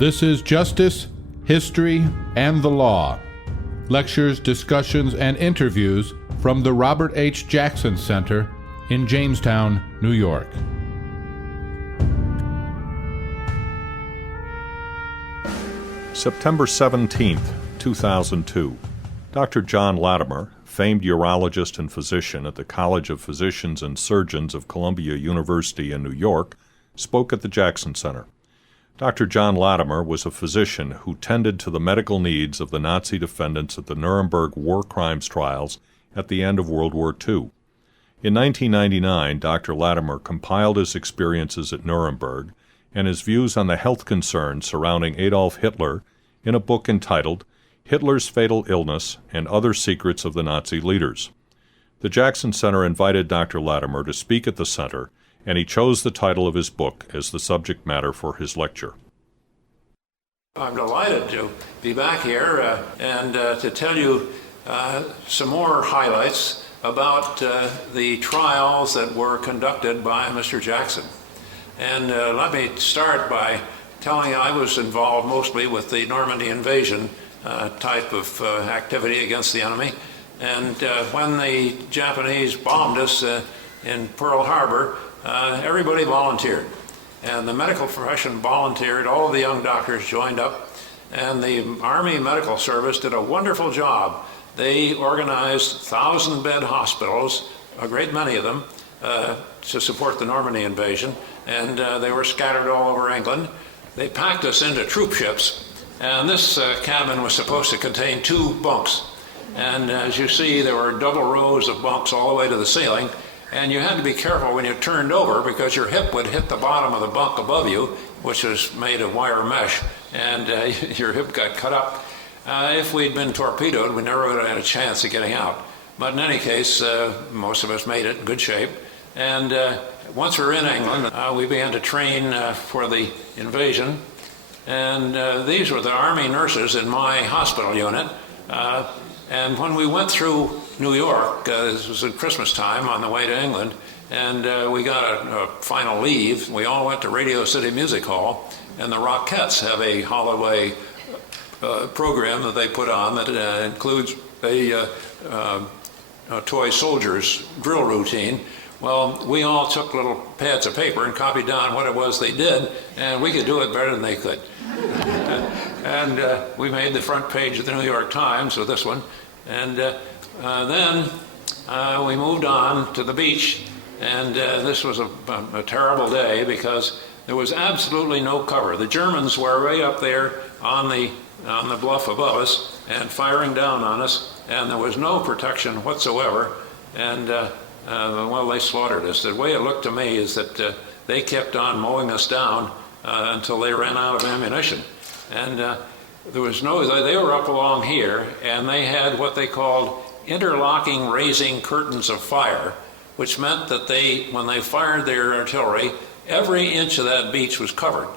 This is Justice, History, and the Law. Lectures, discussions, and interviews from the Robert H. Jackson Center in Jamestown, New York. September 17, 2002. Dr. John Lattimer, famed urologist and physician at the College of Physicians and Surgeons of Columbia University in New York, spoke at the Jackson Center. Dr. John Lattimer was a physician who tended to the medical needs of the Nazi defendants at the Nuremberg war crimes trials at the end of World War II. In 1999, Dr. Lattimer compiled his experiences at Nuremberg and his views on the health concerns surrounding Adolf Hitler in a book entitled Hitler's Fatal Illness and Other Secrets of the Nazi Leaders. The Jackson Center invited Dr. Lattimer to speak at the center, and he chose the title of his book as the subject matter for his lecture. I'm delighted to be back here and to tell you some more highlights about the trials that were conducted by Mr. Jackson. And let me start by telling you I was involved mostly with the Normandy Invasion type of activity against the enemy. And when the Japanese bombed us in Pearl Harbor, everybody volunteered. And the medical profession volunteered, all of the young doctors joined up, and the Army Medical Service did a wonderful job. They organized 1,000-bed hospitals, a great many of them, to support the Normandy invasion, and they were scattered all over England. They packed us into troop ships, and this cabin was supposed to contain 2 bunks. And as you see, there were double rows of bunks all the way to the ceiling, and you had to be careful when you turned over because your hip would hit the bottom of the bunk above you, which was made of wire mesh, and your hip got cut up. If we'd been torpedoed, we never would have had a chance of getting out. But in any case, most of us made it in good shape. And once we were in England, we began to train for the invasion. And these were the Army nurses in my hospital unit. And when we went through New York, this was at Christmas time on the way to England, and we got a final leave. We all went to Radio City Music Hall, and the Rockettes have a holiday program that they put on that includes a toy soldiers drill routine. Well, we all took little pads of paper and copied down what it was they did, and we could do it better than they could. And we made the front page of the New York Times with this one. And then we moved on to the beach, and this was a terrible day because there was absolutely no cover. The Germans were right up there on the bluff above us and firing down on us, and there was no protection whatsoever. And well, they slaughtered us. The way it looked to me is that they kept on mowing us down until they ran out of ammunition. And there was they were up along here, and they had what they called interlocking raising curtains of fire, which meant that when they fired their artillery, every inch of that beach was covered.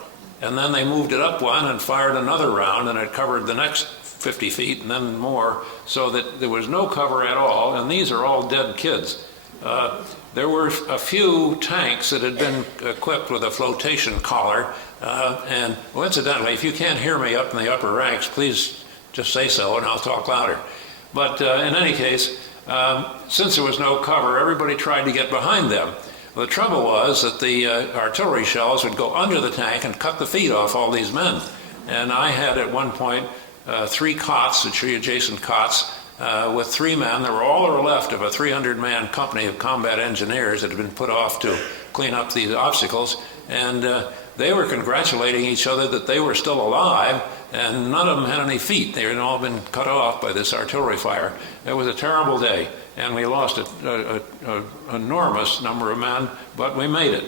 And then they moved it up one and fired another round, and it covered the next 50 feet and then more, so that there was no cover at all, and these are all dead kids. There were a few tanks that had been equipped with a flotation collar, and well, incidentally, if you can't hear me up in the upper ranks, please just say so and I'll talk louder. But in any case, since there was no cover, everybody tried to get behind them. The trouble was that the artillery shells would go under the tank and cut the feet off all these men. And I had at one point 3 cots, the 3 adjacent cots, with 3 men that were all that were left of a 300-man company of combat engineers that had been put off to clean up these obstacles. And they were congratulating each other that they were still alive, and none of them had any feet. They had all been cut off by this artillery fire. It was a terrible day, and we lost an enormous number of men, but we made it.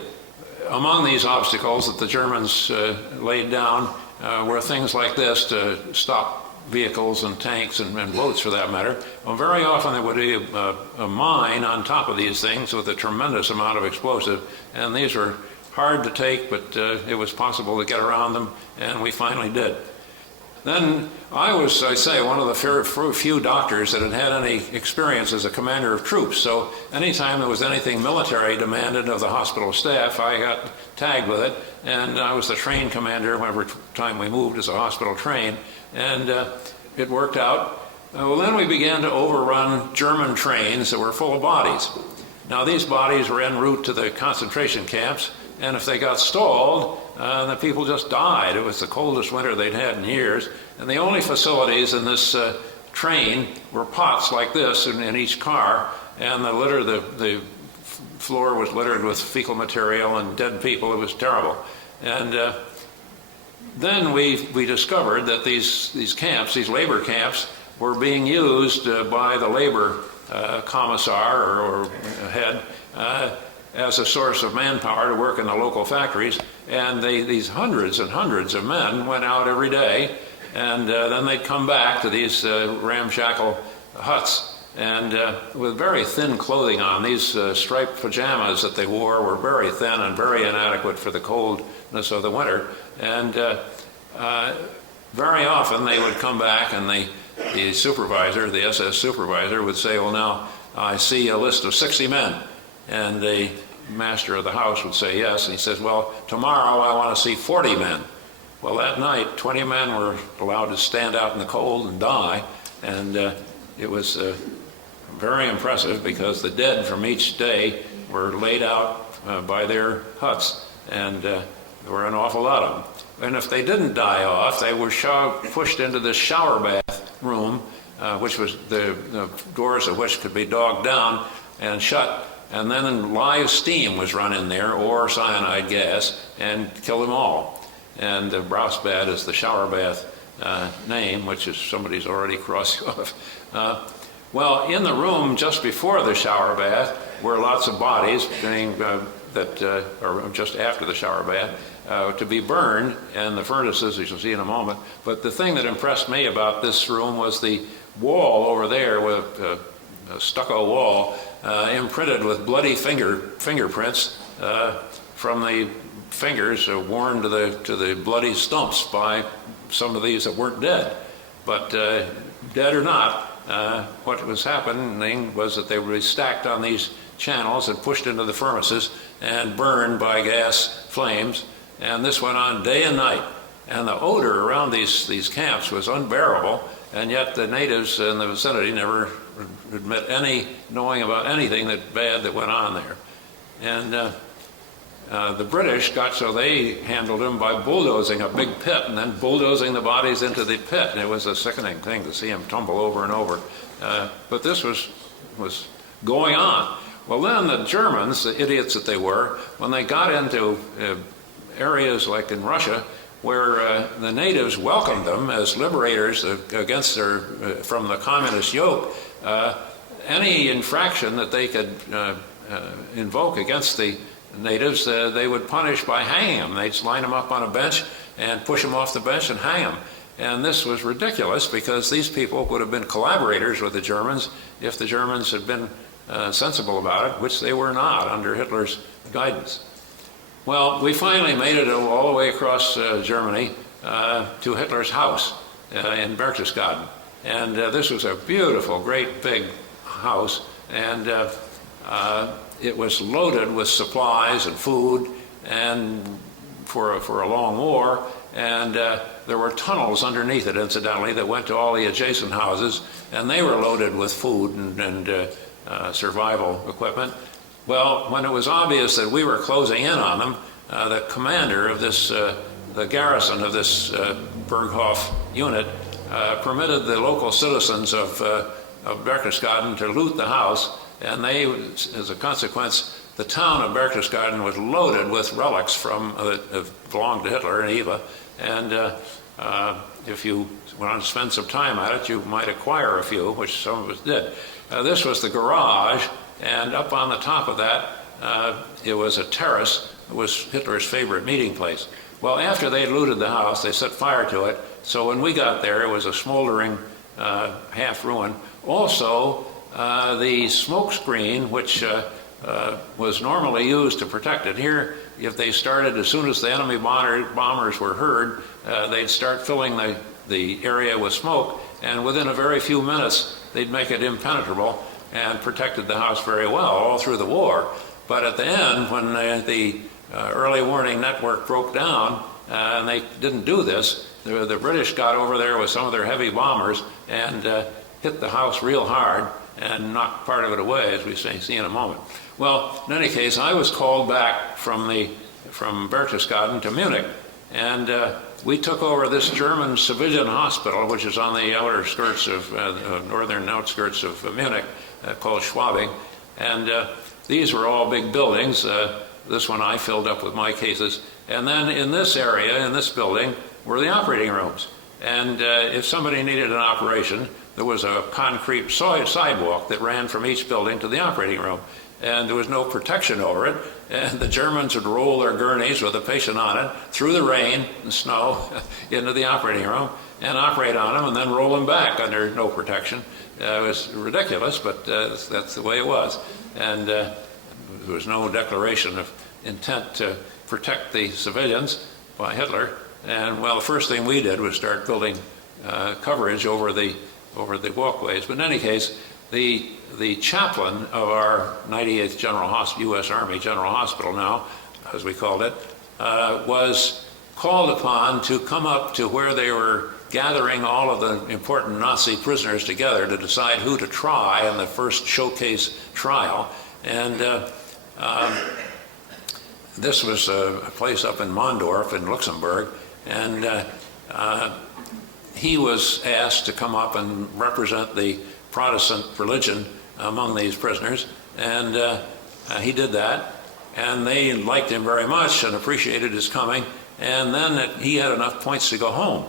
Among these obstacles that the Germans laid down were things like this to stop vehicles and tanks and boats for that matter. Well, very often there would be a mine on top of these things with a tremendous amount of explosive, and these were hard to take, but it was possible to get around them, and we finally did. Then I was, I say, one of the few doctors that had had any experience as a commander of troops. So anytime there was anything military demanded of the hospital staff, I got tagged with it. And I was the train commander every time we moved as a hospital train. And it worked out. Well, then we began to overrun German trains that were full of bodies. Now, these bodies were en route to the concentration camps, and if they got stalled, the people just died. It was the coldest winter they'd had in years, and the only facilities in this train were pots like this in each car, and the floor was littered with fecal material and dead people. It was terrible. And then we discovered that these camps, these labor camps, were being used by the labor commissar or head as a source of manpower to work in the local factories. And these hundreds and hundreds of men went out every day, and then they'd come back to these ramshackle huts, and with very thin clothing on. These striped pajamas that they wore were very thin and very inadequate for the coldness of the winter. And very often they would come back, and the supervisor, the SS supervisor, would say, well, now I see a list of 60 men. And the master of the house would say yes. And he says, well, tomorrow I want to see 40 men. Well, that night, 20 men were allowed to stand out in the cold and die. And it was very impressive, because the dead from each day were laid out by their huts. And there were an awful lot of them. And if they didn't die off, they were pushed into this shower bath room, which was the doors of which could be dogged down and shut, and then live steam was run in there, or cyanide gas, and killed them all. And the Brausbad is the shower bath name, which is somebody's already crossed off. Well, in the room just before the shower bath were lots of bodies or just after the shower bath, to be burned in the furnaces, as you'll see in a moment. But the thing that impressed me about this room was the wall over there, with a stucco wall imprinted with bloody fingerprints from the fingers worn to the bloody stumps by some of these that weren't dead. But dead or not, what was happening was that they were stacked on these channels and pushed into the furnaces and burned by gas flames. And this went on day and night. And the odor around these camps was unbearable, and yet the natives in the vicinity never admit knowing about anything bad that went on there. And the British got so they handled them by bulldozing a big pit and then bulldozing the bodies into the pit. And it was a sickening thing to see them tumble over and over. But this was going on. Well, then the Germans, the idiots that they were, when they got into areas like in Russia, where the natives welcomed them as liberators against from the communist yoke, any infraction that they could invoke against the natives, they would punish by hanging them. They'd line them up on a bench and push them off the bench and hang them. And this was ridiculous, because these people would have been collaborators with the Germans if the Germans had been sensible about it, which they were not under Hitler's guidance. Well, we finally made it all the way across Germany to Hitler's house in Berchtesgaden. And this was a beautiful, great, big house. And it was loaded with supplies and food and for a long war. And there were tunnels underneath it, incidentally, that went to all the adjacent houses. And they were loaded with food and survival equipment. Well, when it was obvious that we were closing in on them, the commander of this, the garrison of this Berghof unit, permitted the local citizens of Berchtesgaden to loot the house, and they, as a consequence, the town of Berchtesgaden was loaded with relics from that belonged to Hitler and Eva, and if you want to spend some time at it, you might acquire a few, which some of us did. This was the garage. And up on the top of that, it was a terrace. It was Hitler's favorite meeting place. Well, after they looted the house, they set fire to it. So when we got there, it was a smoldering half ruin. Also, the smoke screen, which was normally used to protect it. Here, if they started, as soon as the enemy bombers were heard, they'd start filling the area with smoke, and within a very few minutes they'd make it impenetrable and protected the house very well all through the war. But at the end, when the early warning network broke down and they didn't do this, the British got over there with some of their heavy bombers and hit the house real hard and knocked part of it away, as we see in a moment. Well, in any case, I was called back from Berchtesgaden to Munich, and we took over this German civilian hospital, which is on the outer skirts of northern outskirts of Munich, called Schwabing. And these were all big buildings. This one I filled up with my cases. And then in this area, in this building, were the operating rooms. And if somebody needed an operation, there was a concrete sidewalk that ran from each building to the operating room. And there was no protection over it. And the Germans would roll their gurneys with a patient on it through the rain and snow into the operating room and operate on them and then roll them back under no protection. It was ridiculous, but that's the way it was. And there was no declaration of intent to protect the civilians by Hitler. And well, the first thing we did was start building coverage over the walkways. But in any case, the chaplain of our 98th U.S. Army General Hospital now, as we called it, was called upon to come up to where they were gathering all of the important Nazi prisoners together to decide who to try in the first showcase trial. And this was a place up in Mondorf in Luxembourg, and he was asked to come up and represent the Protestant religion among these prisoners, and he did that, and they liked him very much and appreciated his coming, and then he had enough points to go home.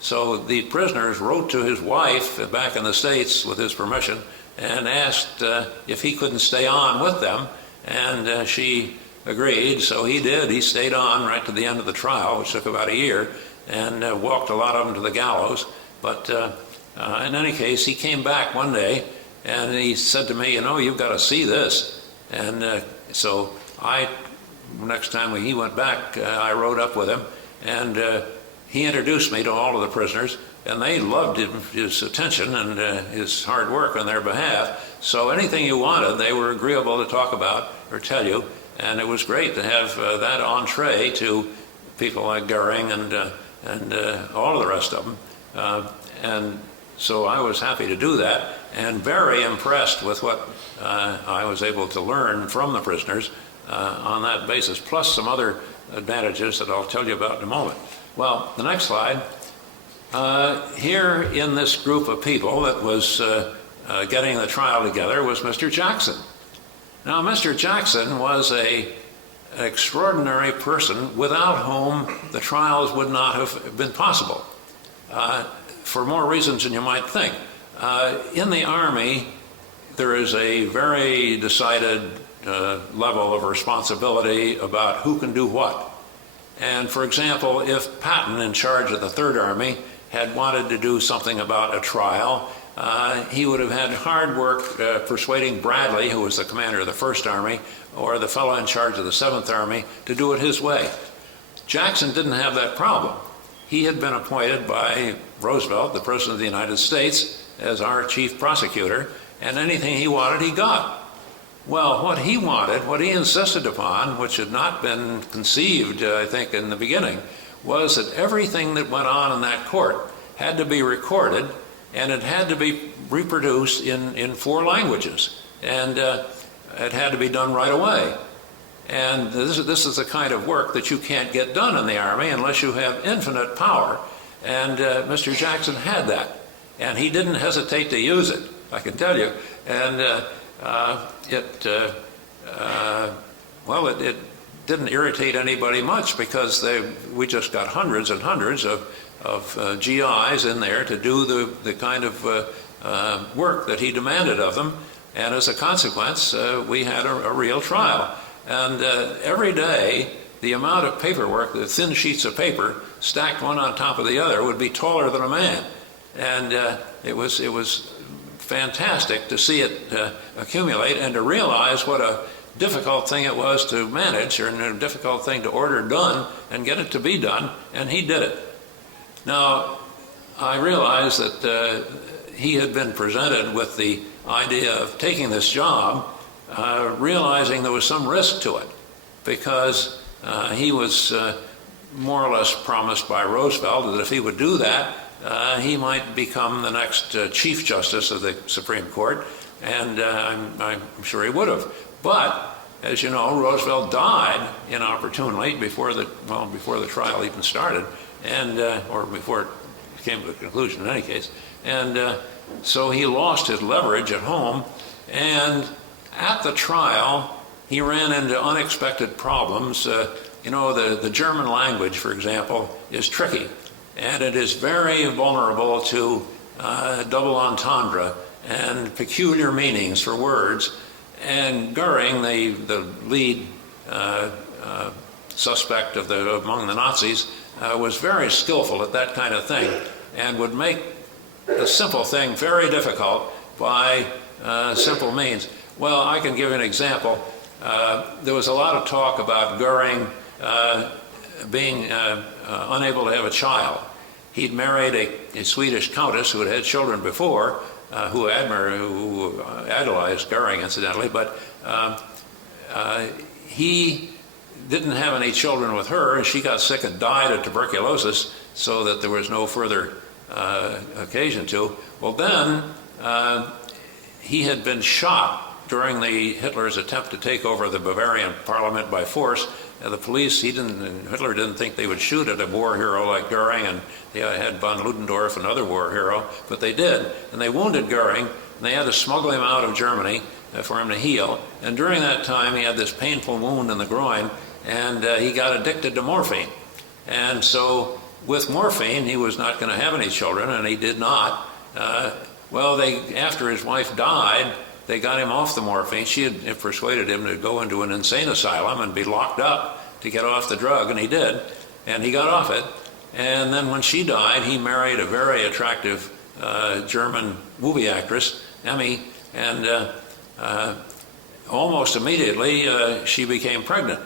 So the prisoners wrote to his wife back in the States with his permission and asked if he couldn't stay on with them, and she agreed, so he did. He stayed on right to the end of the trial, which took about a year, and walked a lot of them to the gallows. But in any case, he came back one day and he said to me, you've got to see this. And so next time he went back, I rode up with him, and he introduced me to all of the prisoners, and they loved his attention and his hard work on their behalf. So anything you wanted, they were agreeable to talk about or tell you, and it was great to have that entree to people like Goering and all of the rest of them. And so I was happy to do that, and very impressed with what I was able to learn from the prisoners on that basis, plus some other advantages that I'll tell you about in a moment. Well, the next slide. Here in this group of people that was getting the trial together was Mr. Jackson. Now, Mr. Jackson was an extraordinary person without whom the trials would not have been possible, for more reasons than you might think. In the Army, there is a very decided level of responsibility about who can do what. And for example, if Patton, in charge of the Third Army, had wanted to do something about a trial, he would have had hard work persuading Bradley, who was the commander of the First Army, or the fellow in charge of the Seventh Army, to do it his way. Jackson didn't have that problem. He had been appointed by Roosevelt, the President of the United States, as our chief prosecutor, and anything he wanted, he got. Well, what he wanted, what he insisted upon, which had not been conceived, I think, in the beginning, was that everything that went on in that court had to be recorded, and it had to be reproduced in 4 languages, and it had to be done right away. And this is the kind of work that you can't get done in the Army unless you have infinite power, and Mr. Jackson had that, and he didn't hesitate to use it, I can tell you. And it didn't irritate anybody much, because we just got hundreds and hundreds of GIs in there to do the kind of work that he demanded of them, and as a consequence, we had a real trial. And every day, the amount of paperwork, the thin sheets of paper stacked one on top of the other, would be taller than a man, and it was fantastic to see it accumulate and to realize what a difficult thing it was to manage, or a difficult thing to order done and get it to be done, and he did it. Now, I realized that he had been presented with the idea of taking this job, realizing there was some risk to it, because he was more or less promised by Roosevelt that if he would do that, he might become the next Chief Justice of the Supreme Court, and I'm sure he would have. But, as you know, Roosevelt died inopportunely before the trial even started, and or before it came to a conclusion in any case. And so he lost his leverage at home, and at the trial, he ran into unexpected problems. You know, the German language, for example, is tricky, and it is very vulnerable to double entendre and peculiar meanings for words. And Goering, the lead suspect among the Nazis, was very skillful at that kind of thing, and would make a simple thing very difficult by simple means. Well, I can give you an example. There was a lot of talk about Goering being unable to have a child. He'd married a Swedish countess who had had children before, who idolized Goering, incidentally, but he didn't have any children with her, and she got sick and died of tuberculosis, so that there was no further occasion to. Well, then he had been shot during Hitler's attempt to take over the Bavarian parliament by force. The police, Hitler didn't think they would shoot at a war hero like Goering, and they had von Ludendorff, another war hero, but they did. And they wounded Goering, and they had to smuggle him out of Germany for him to heal. And during that time, he had this painful wound in the groin, and he got addicted to morphine. And so with morphine, he was not going to have any children, and he did not. Well, after his wife died, they got him off the morphine. She had persuaded him to go into an insane asylum and be locked up to get off the drug, and he did. And he got off it. And then when she died, he married a very attractive German movie actress, Emmy, and almost immediately she became pregnant.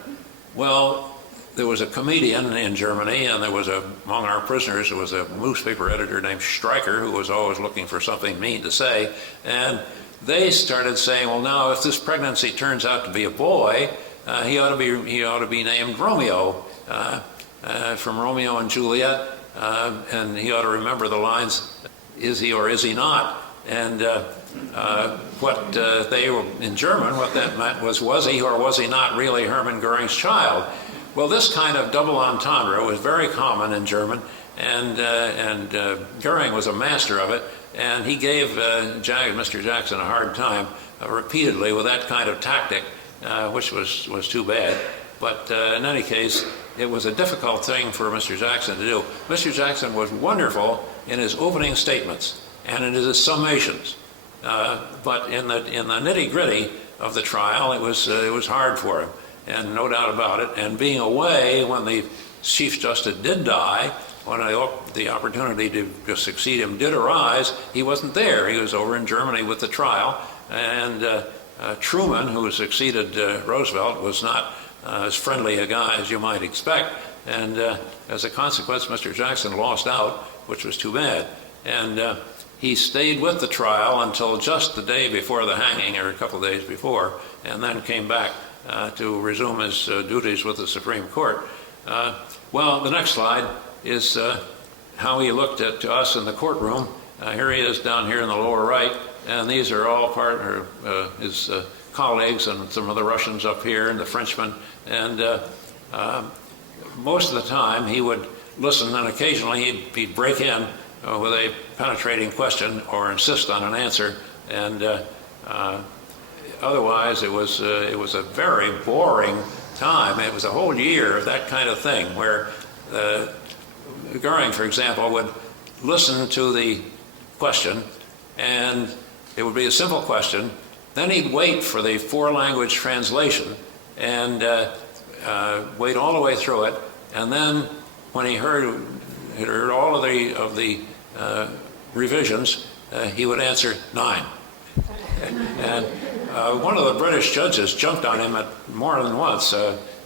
Well, there was a comedian in Germany, and among our prisoners, there was a newspaper editor named Stryker, who was always looking for something mean to say, and they started saying, well, now if this pregnancy turns out to be a boy, he ought to be named Romeo, from Romeo and Juliet, and he ought to remember the lines, is he or is he not? And what they were in German, what that meant was he or was he not really Hermann Goering's child? Well, this kind of double entendre was very common in German, and Goering was a master of it, and he gave Mr. Jackson a hard time repeatedly with that kind of tactic, which was too bad. But in any case, it was a difficult thing for Mr. Jackson to do. Mr. Jackson was wonderful in his opening statements and in his summations, but in the nitty-gritty of the trial, it was hard for him, and no doubt about it. And being away when the Chief Justice did die, when the opportunity to succeed him did arise, he wasn't there. He was over in Germany with the trial, and Truman, who succeeded Roosevelt, was not as friendly a guy as you might expect, and as a consequence, Mr. Jackson lost out, which was too bad. And he stayed with the trial until just the day before the hanging, or a couple of days before, and then came back to resume his duties with the Supreme Court. Well, the next slide is how he looked to us in the courtroom. Here he is down here in the lower right, and these are all his colleagues, and some of the Russians up here, and the Frenchmen. And most of the time he would listen, and occasionally he'd break in with a penetrating question or insist on an answer. And otherwise, it was a very boring time. It was a whole year of that kind of thing, where Goering, for example, would listen to the question, and it would be a simple question. Then he'd wait for the four-language translation and wait all the way through it. And then, when he heard all of the revisions, he would answer 9. And one of the British judges jumped on him more than once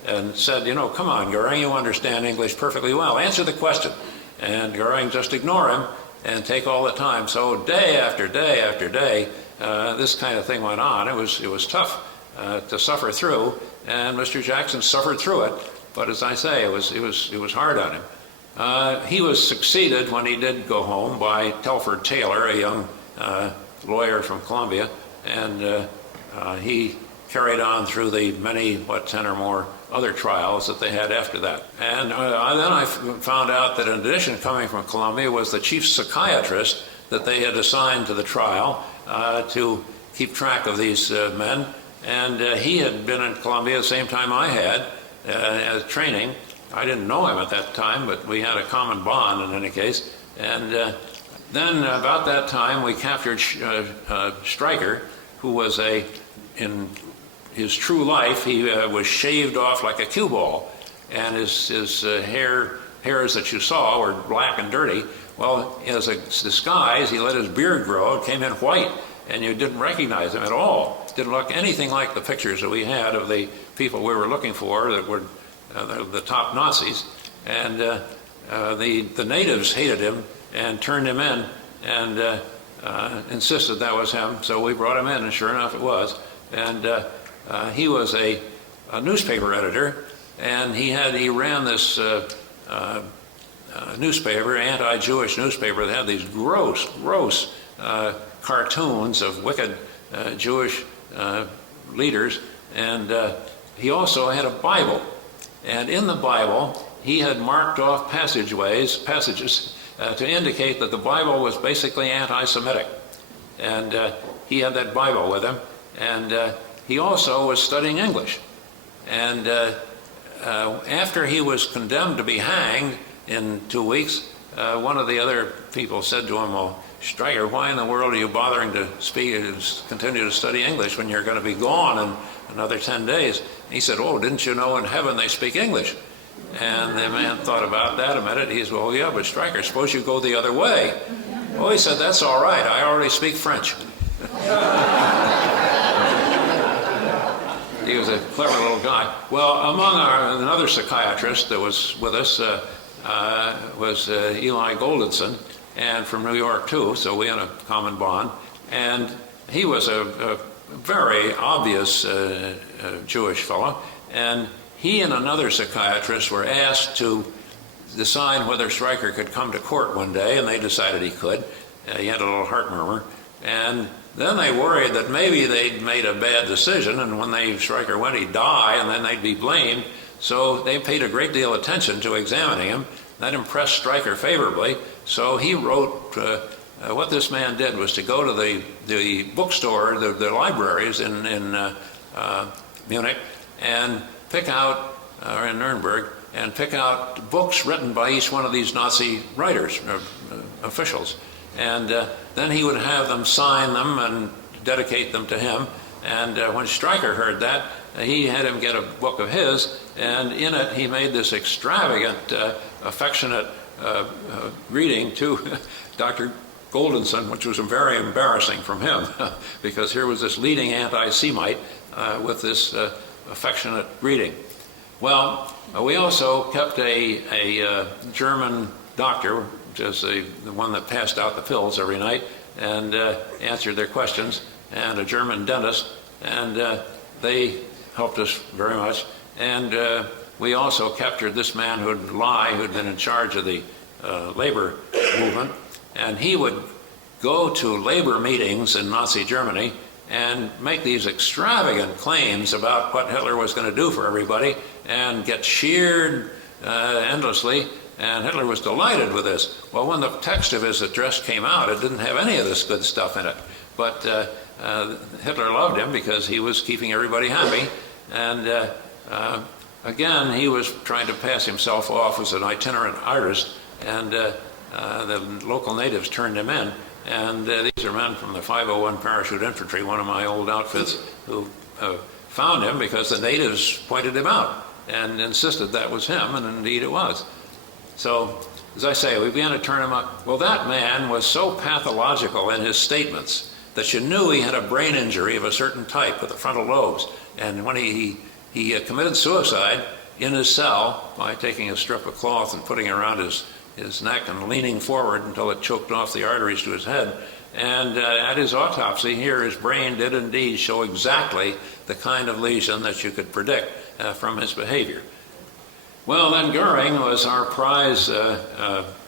and said, come on, Goering, you understand English perfectly well. Answer the question. And Goering just ignored him, and take all the time. So day after day after day, this kind of thing went on. It was tough to suffer through, and Mr. Jackson suffered through it. But as I say, it was hard on him. He was succeeded when he did go home by Telford Taylor, a young lawyer from Columbia, and he carried on through the many, 10 or more other trials that they had after that. And then I found out that in addition, coming from Columbia, was the chief psychiatrist that they had assigned to the trial to keep track of these men. And he had been in Columbia the same time I had as training. I didn't know him at that time, but we had a common bond in any case. And then about that time, we captured Stryker, who was in his true life, he was shaved off like a cue ball, and his hairs that you saw were black and dirty. Well, as a disguise, he let his beard grow. It came in white, and you didn't recognize him at all. Didn't look anything like the pictures that we had of the people we were looking for that were the top Nazis. And the natives hated him and turned him in and insisted that was him. So we brought him in, and sure enough, it was. And he was a newspaper editor, and he ran this newspaper, anti-Jewish newspaper, that had these gross cartoons of wicked Jewish leaders, and he also had a Bible. And in the Bible, he had marked off passages to indicate that the Bible was basically anti-Semitic. And he had that Bible with him, and he also was studying English. And after he was condemned to be hanged in 2 weeks, one of the other people said to him, "Well, Stryker, why in the world are you bothering to speak and continue to study English when you're going to be gone in another 10 days? And he said, "Oh, didn't you know in heaven they speak English?" And the man thought about that a minute. He said, "Well, yeah, but Stryker, suppose you go the other way." Well, he said, "That's all right. I already speak French." He was a clever little guy. Well, among another psychiatrist that was with us was Eli Goldenson, and from New York too, so we had a common bond. And he was a very obvious Jewish fellow, and he and another psychiatrist were asked to decide whether Stryker could come to court one day, and they decided he could. He had a little heart murmur, and then they worried that maybe they'd made a bad decision, and when Stryker went, he'd die, and then they'd be blamed. So they paid a great deal of attention to examining him. That impressed Stryker favorably. So he wrote, what this man did was to go to the bookstore, the libraries in Munich, and pick out, or in Nuremberg, and pick out books written by each one of these Nazi writers, officials. And then he would have them sign them and dedicate them to him. And when Stryker heard that, he had him get a book of his, and in it he made this extravagant, affectionate greeting to Dr. Goldenson, which was very embarrassing from him, because here was this leading anti-Semite with this affectionate greeting. Well, we also kept a German doctor, which is the one that passed out the pills every night and answered their questions, and a German dentist, and they helped us very much. And we also captured this man who'd been in charge of the labor movement, and he would go to labor meetings in Nazi Germany and make these extravagant claims about what Hitler was going to do for everybody and get cheered endlessly, and Hitler was delighted with this. Well, when the text of his address came out, it didn't have any of this good stuff in it, but Hitler loved him because he was keeping everybody happy, and again, he was trying to pass himself off as an itinerant artist, and the local natives turned him in. And these are men from the 501 Parachute Infantry, one of my old outfits, who found him because the natives pointed him out and insisted that was him, and indeed it was. So, as I say, we began to turn him up. Well, that man was so pathological in his statements that you knew he had a brain injury of a certain type with the frontal lobes. And when he committed suicide in his cell by taking a strip of cloth and putting it around his his neck and leaning forward until it choked off the arteries to his head. And at his autopsy here, his brain did indeed show exactly the kind of lesion that you could predict from his behavior. Well, then Goering was our prize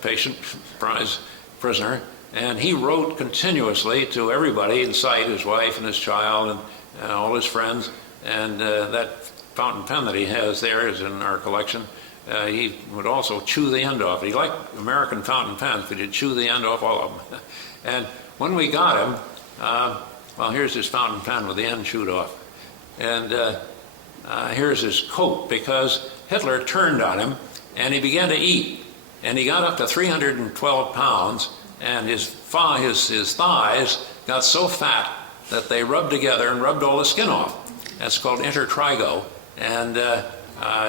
patient, prize prisoner, and he wrote continuously to everybody in sight, his wife and his child and all his friends, and that fountain pen that he has there is in our collection. He would also chew the end off. He liked American fountain pens, but he'd chew the end off all of them. And when we got him, well, here's his fountain pen with the end chewed off. And here's his coat, because Hitler turned on him and he began to eat. And he got up to 312 pounds, and his thighs got so fat that they rubbed together and rubbed all the skin off. That's called intertrigo. And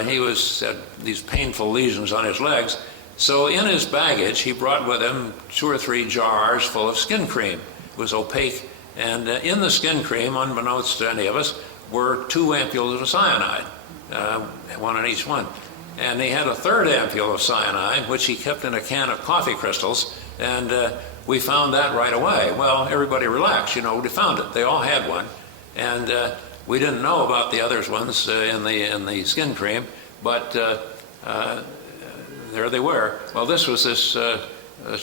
he had these painful lesions on his legs. So in his baggage, he brought with him 2 or 3 jars full of skin cream. It was opaque. And in the skin cream, unbeknownst to any of us, were 2 ampules of cyanide, one in each one. And he had a 3rd ampule of cyanide, which he kept in a can of coffee crystals, and we found that right away. Well, everybody relaxed, we found it. They all had one. And we didn't know about the other ones in the skin cream, but there they were. Well, this was this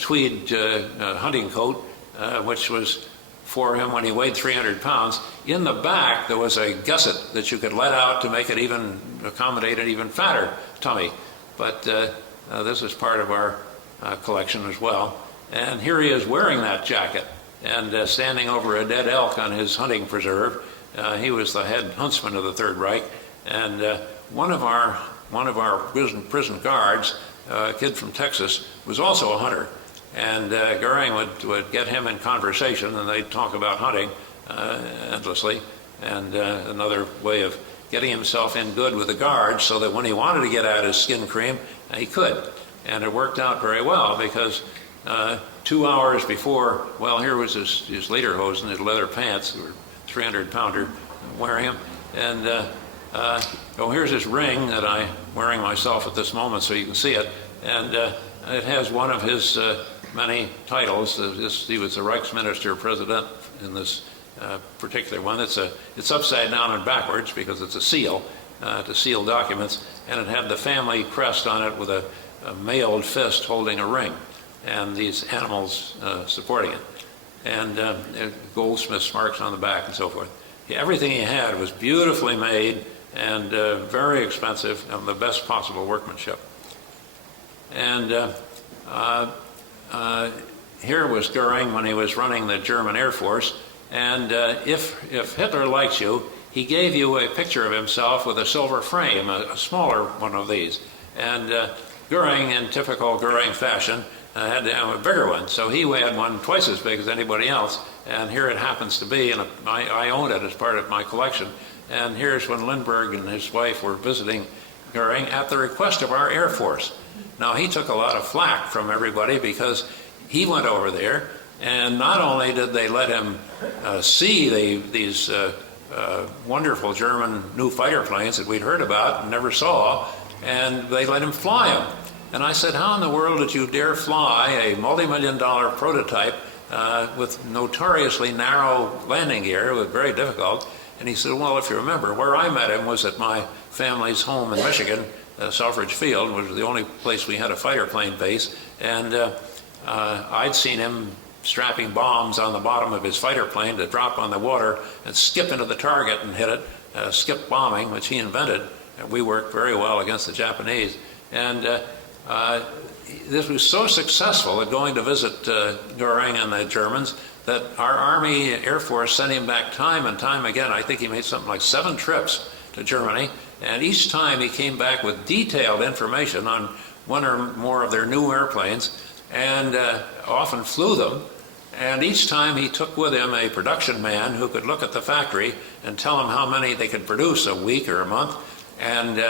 tweed hunting coat, which was for him when he weighed 300 pounds. In the back, there was a gusset that you could let out to make it accommodate an even fatter tummy. But this is part of our collection as well. And here he is wearing that jacket and standing over a dead elk on his hunting preserve. He was the head huntsman of the Third Reich. And one of our prison guards, a kid from Texas, was also a hunter. And Goering would get him in conversation, and they'd talk about hunting endlessly. And another way of getting himself in good with the guards so that when he wanted to get at his skin cream, he could. And it worked out very well, because 2 hours before, well, here was his lederhosen, his leather pants, they were 300-pounder, wearing them. And here's his ring that I'm wearing myself at this moment so you can see it. And it has one of his many titles. He was the Reichsminister President in this particular one. It's upside down and backwards because it's a seal to seal documents, and it had the family crest on it with a mailed fist holding a ring, and these animals supporting it, and goldsmith's marks on the back and so forth. Everything he had was beautifully made and very expensive, of the best possible workmanship. And here was Goering when he was running the German Air Force. And if Hitler likes you, he gave you a picture of himself with a silver frame, a smaller one of these. And Goering, in typical Goering fashion, had to have a bigger one. So he had one twice as big as anybody else. And here it happens to be, and I own it as part of my collection. And here's when Lindbergh and his wife were visiting Goering at the request of our Air Force. Now, he took a lot of flack from everybody because he went over there, and not only did they let him see these wonderful German new fighter planes that we'd heard about and never saw, and they let him fly them. And I said, how in the world did you dare fly a multi-million-dollar prototype with notoriously narrow landing gear? It was very difficult. And he said, well, if you remember, where I met him was at my family's home in Michigan. Selfridge Field was the only place we had a fighter plane base, and I'd seen him strapping bombs on the bottom of his fighter plane to drop on the water and skip into the target and hit it, skip bombing, which he invented. And we worked very well against the Japanese. And this was so successful at going to visit Goering and the Germans that our Army Air Force sent him back time and time again. I think he made something like 7 trips to Germany. And each time he came back with detailed information on one or more of their new airplanes, and often flew them. And each time he took with him a production man who could look at the factory and tell him how many they could produce a week or a month. And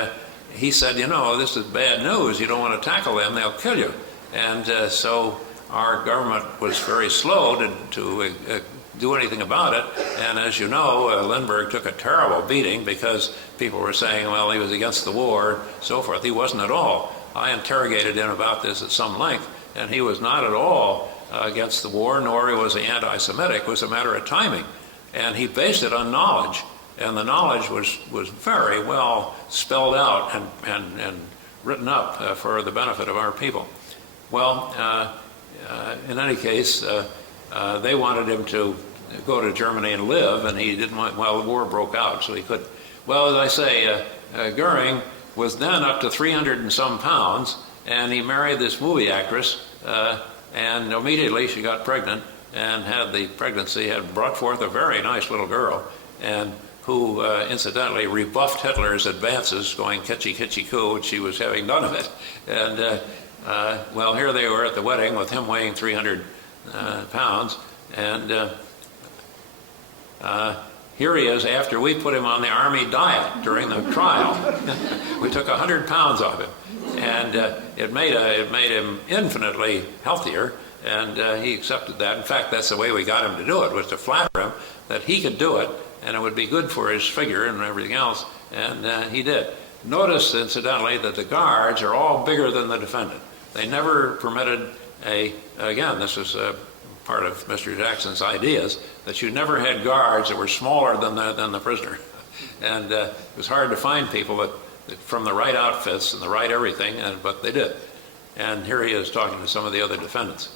he said, this is bad news. You don't want to tackle them. They'll kill you. And so our government was very slow to do anything about it. And as you know, Lindbergh took a terrible beating because people were saying, well, he was against the war, and so forth. He wasn't at all. I interrogated him about this at some length, and he was not at all against the war, nor was he anti-Semitic. It was a matter of timing. And he based it on knowledge, and the knowledge was very well spelled out and written up for the benefit of our people. Well, in any case, they wanted him to go to Germany and live, and he didn't want, well, the war broke out, so he couldn't. Well, as I say, Goering was then up to 300 and some pounds, and he married this movie actress, and immediately she got pregnant, and had brought forth a very nice little girl, and who incidentally rebuffed Hitler's advances, going kitschy kitschy coo, and she was having none of it. And well, here they were at the wedding with him weighing 300 pounds, and here he is after we put him on the army diet during the trial. We took 100 pounds off him, and it made him infinitely healthier, and he accepted that. In fact, that's the way we got him to do it, was to flatter him that he could do it, and it would be good for his figure and everything else, and he did. Notice, incidentally, that the guards are all bigger than the defendant. They never permitted again, this is part of Mr. Jackson's ideas, that you never had guards that were smaller than the prisoner. And it was hard to find people that from the right outfits and the right everything, but they did. And here he is talking to some of the other defendants.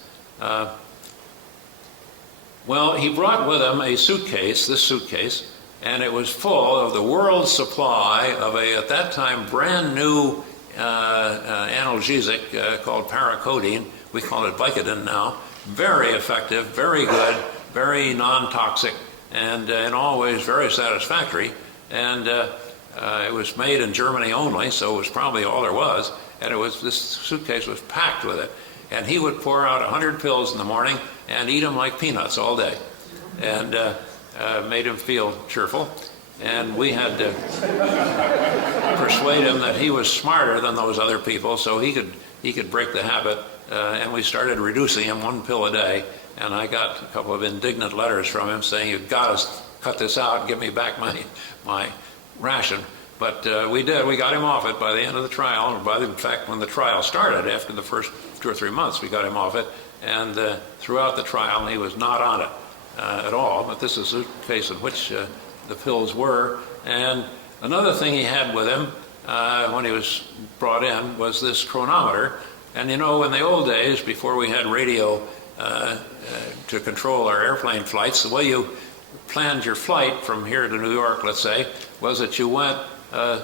Well, he brought with him a suitcase, this suitcase, and it was full of the world's supply of at that time, brand new analgesic called Paracodine. We call it Vicodin now. Very effective, very good, very non-toxic, and always very satisfactory. And it was made in Germany only, so it was probably all there was. And this suitcase was packed with it. And he would pour out 100 pills in the morning and eat them like peanuts all day, and made him feel cheerful. And we had to persuade him that he was smarter than those other people, so he could break the habit. And we started reducing him 1 pill a day. And I got a couple of indignant letters from him saying, "You've got to cut this out and give me back my ration." But we did. We got him off it by the end of the trial. In fact, when the trial started, after the first 2 or 3 months, we got him off it. And throughout the trial, he was not on it at all. But this is a case in which the pills were. And another thing he had with him when he was brought in was this chronometer. And you know, in the old days, before we had radio to control our airplane flights, the way you planned your flight from here to New York, let's say, was that you went at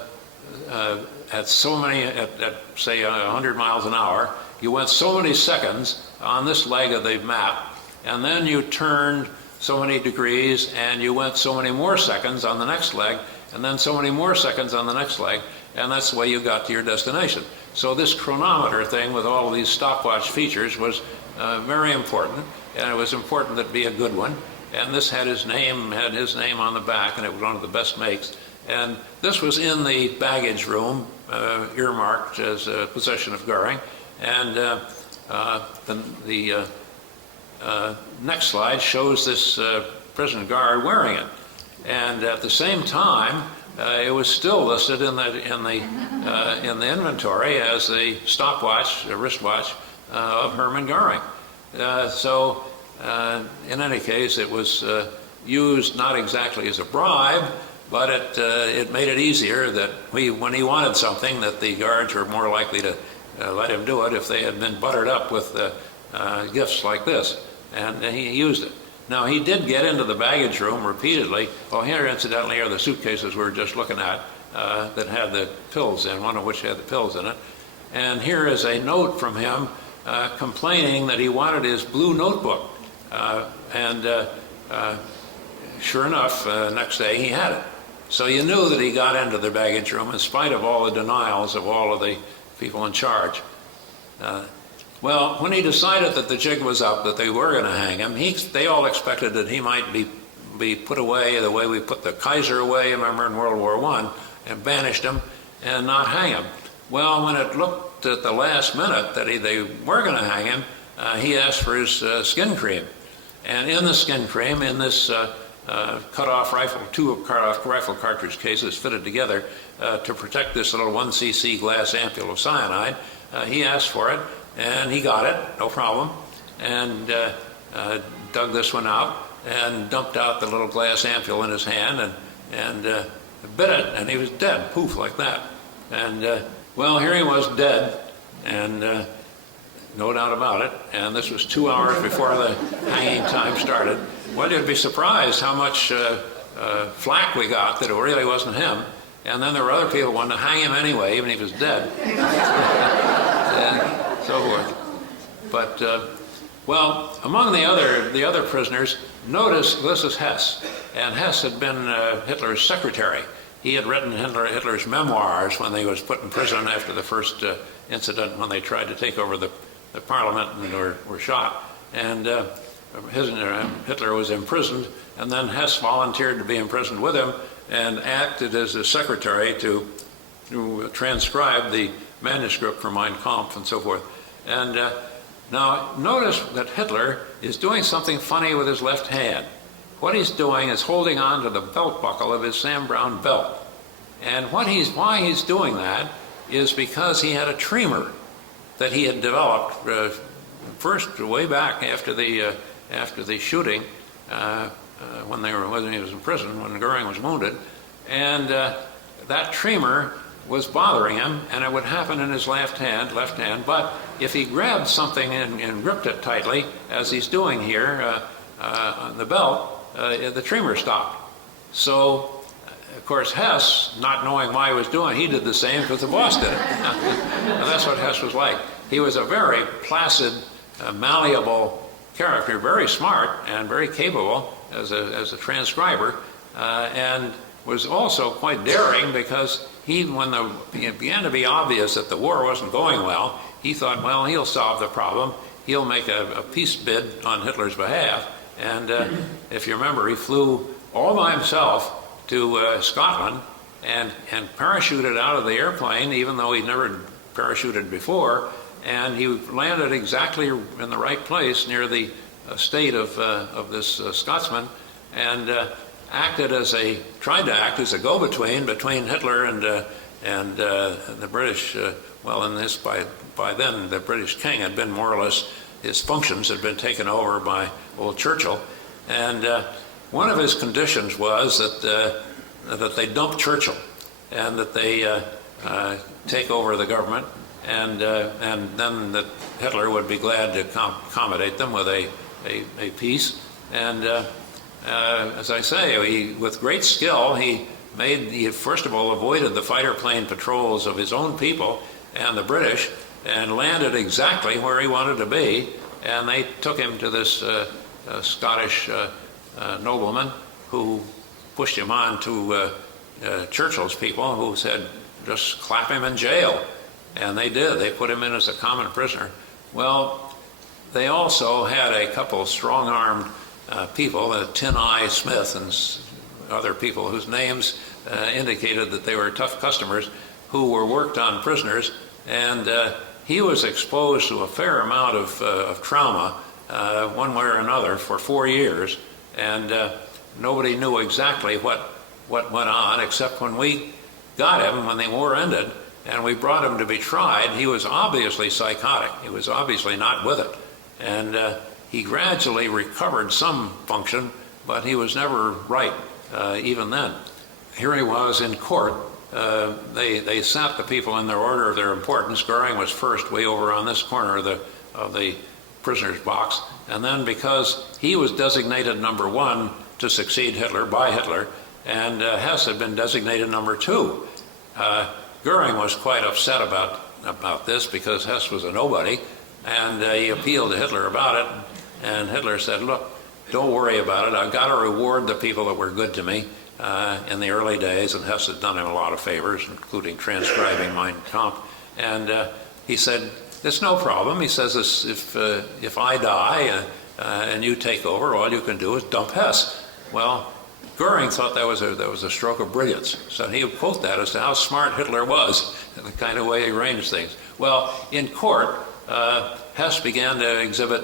say 100 miles an hour, you went so many seconds on this leg of the map, and then you turned so many degrees, and you went so many more seconds on the next leg, and then so many more seconds on the next leg, and that's the way you got to your destination. So this chronometer thing with all of these stopwatch features was very important, and it was important that it be a good one. And this had his name on the back, and it was one of the best makes. And this was in the baggage room, earmarked as a possession of Goering. And the next slide shows this prison guard wearing it. And at the same time, it was still listed in the inventory as the stopwatch, a wristwatch of Hermann Goering. So in any case, it was used not exactly as a bribe, but it made it easier that when he wanted something, that the guards were more likely to let him do it if they had been buttered up with gifts like this, and he used it. Now, he did get into the baggage room repeatedly. Well, here, incidentally, are the suitcases we were just looking at that had the pills in, one of which had the pills in it. And here is a note from him complaining that he wanted his blue notebook. Sure enough, next day he had it. So you knew that he got into the baggage room in spite of all the denials of all of the people in charge. Well, when he decided that the jig was up, that they were going to hang him, they all expected that he might be put away the way we put the Kaiser away, remember, in World War I, and banished him and not hang him. Well, when it looked at the last minute that they were going to hang him, he asked for his skin cream. And in the skin cream, in this cut-off rifle, 2 cut-off rifle cartridge cases fitted together to protect this little 1 cc glass ampule of cyanide, he asked for it, and he got it, no problem, and dug this one out and dumped out the little glass ampule in his hand and bit it, and he was dead, poof, like that. And well, here he was dead, and no doubt about it, and this was 2 hours before the hanging time started. Well, you'd be surprised how much flack we got that it really wasn't him. And then there were other people who wanted to hang him anyway, even if he was dead, and so forth. But, well, among the other prisoners, notice this is Hess. And Hess had been Hitler's secretary. He had written Hitler's memoirs when he was put in prison after the first incident when they tried to take over the parliament and were shot. And Hitler was imprisoned, and then Hess volunteered to be imprisoned with him and acted as a secretary to transcribe the manuscript for Mein Kampf and so forth. And now notice that Hitler is doing something funny with his left hand. What he's doing is holding on to the belt buckle of his Sam Browne belt. And why he's doing that is because he had a tremor that he had developed first way back after the shooting when he was in prison, when Goering was wounded, and that tremor was bothering him, and it would happen in his left hand. But if he grabbed something and gripped it tightly, as he's doing here on the belt, the tremor stopped. So, of course, Hess, not knowing why he was doing it, he did the same because the boss did it. And that's what Hess was like. He was a very placid, malleable character, very smart and very capable as a transcriber, and was also quite daring because when it began to be obvious that the war wasn't going well, he thought, well, he'll solve the problem. He'll make a peace bid on Hitler's behalf. And if you remember, he flew all by himself to Scotland and parachuted out of the airplane, even though he'd never parachuted before, and he landed exactly in the right place near the estate of this Scotsman, and tried to act as a go-between between Hitler and the British. By then the British king had been more or less, his functions had been taken over by old Churchill, and one of his conditions was that they dump Churchill and that they take over the government, and then that Hitler would be glad to accommodate them with a peace. And as I say, with great skill, he first of all avoided the fighter plane patrols of his own people and the British, and landed exactly where he wanted to be. And they took him to this Scottish nobleman who pushed him on to Churchill's people, who said, just clap him in jail. And they did. They put him in as a common prisoner. Well, they also had a couple strong-armed people, Tin Eye Smith and other people whose names indicated that they were tough customers, who were worked on prisoners, and he was exposed to a fair amount of trauma one way or another for 4 years, and nobody knew exactly what went on, except when we got him, when the war ended, and we brought him to be tried. He was obviously psychotic. He was obviously not with it, and he gradually recovered some function, but he was never right even then. Here he was in court. They sat the people in their order of their importance. Goering was first, way over on this corner of the prisoner's box, and then because he was designated number 1 to succeed Hitler by Hitler, and Hess had been designated number 2. Goering was quite upset about this because Hess was a nobody, and he appealed to Hitler about it, and Hitler said, look, don't worry about it. I've got to reward the people that were good to me in the early days, and Hess had done him a lot of favors, including transcribing Mein Kampf. And he said, it's no problem. He says, if I die and you take over, all you can do is dump Hess. Well, Goering thought that was a stroke of brilliance. So he would quote that as to how smart Hitler was and the kind of way he arranged things. Well, in court, Hess began to exhibit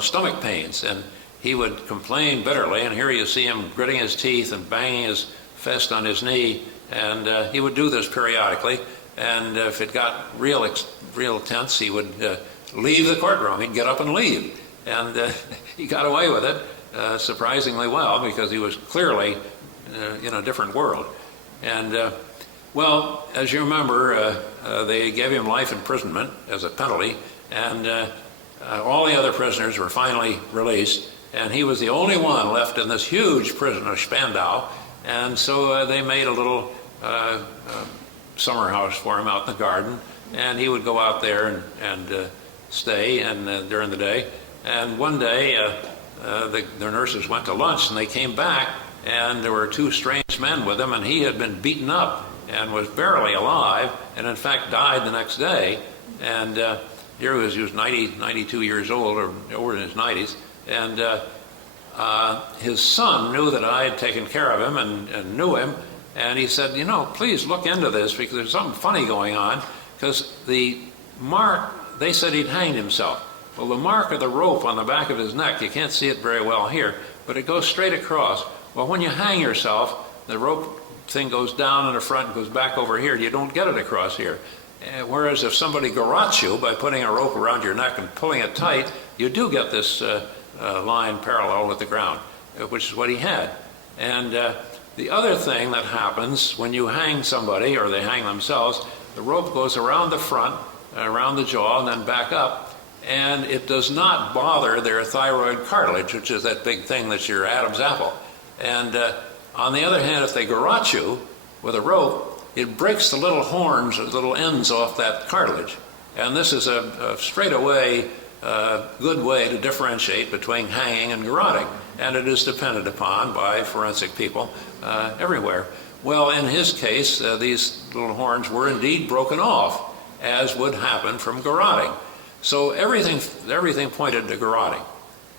stomach pains, and he would complain bitterly, and here you see him gritting his teeth and banging his fist on his knee, and he would do this periodically, And if it got real tense, he would leave the courtroom. He'd get up and leave. And he got away with it surprisingly well, because he was clearly in a different world. And well, as you remember, they gave him life imprisonment as a penalty, and all the other prisoners were finally released, and he was the only one left in this huge prison of Spandau. And so they made a little summer house for him out in the garden, and he would go out there and stay during the day. And one day the nurses went to lunch, and they came back, and there were two strange men with him, and he had been beaten up and was barely alive, and in fact died the next day. And here he was 92 years old, or over in his 90s, and his son knew that I had taken care of him and knew him, and he said, you know, please look into this, because there's something funny going on, because the mark, they said he'd hanged himself. Well, the mark of the rope on the back of his neck, you can't see it very well here, but it goes straight across. Well, when you hang yourself, the rope thing goes down in the front and goes back over here. You don't get it across here. Whereas if somebody garrots you by putting a rope around your neck and pulling it tight, you do get this line parallel with the ground, which is what he had. And the other thing that happens when you hang somebody, or they hang themselves, the rope goes around the front, around the jaw, and then back up, and it does not bother their thyroid cartilage, which is that big thing that's your Adam's apple. And on the other hand, if they garrote you with a rope, it breaks the little horns, the little ends off that cartilage. And this is a straightaway good way to differentiate between hanging and garroting. And it is depended upon by forensic people everywhere. Well, in his case, these little horns were indeed broken off, as would happen from garroting. So everything pointed to garroting.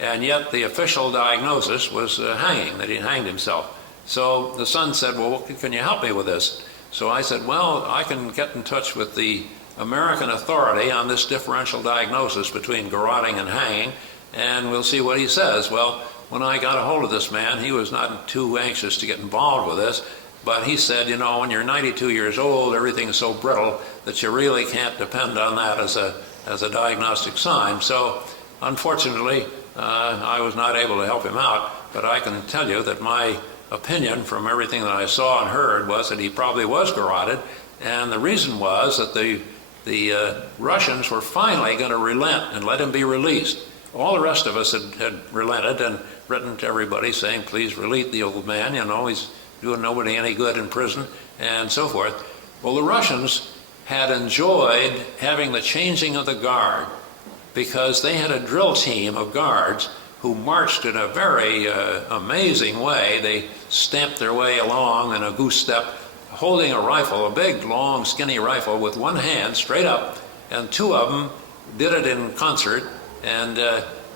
And yet the official diagnosis was hanging, that he hanged himself. So the son said, well, can you help me with this? So I said, well, I can get in touch with the American authority on this differential diagnosis between garroting and hanging, and we'll see what he says. Well, when I got a hold of this man, he was not too anxious to get involved with this, but he said, you know, when you're 92 years old, everything's so brittle that you really can't depend on that as a diagnostic sign. So unfortunately, I was not able to help him out, but I can tell you that my opinion from everything that I saw and heard was that he probably was garroted, and the reason was that the Russians were finally going to relent and let him be released. All the rest of us had relented and written to everybody saying, please release the old man, you know, he's doing nobody any good in prison, and so forth. Well, the Russians had enjoyed having the changing of the guard, because they had a drill team of guards who marched in a very amazing way. They stamped their way along in a goose step, holding a rifle, a big, long, skinny rifle with one hand straight up, and two of them did it in concert, and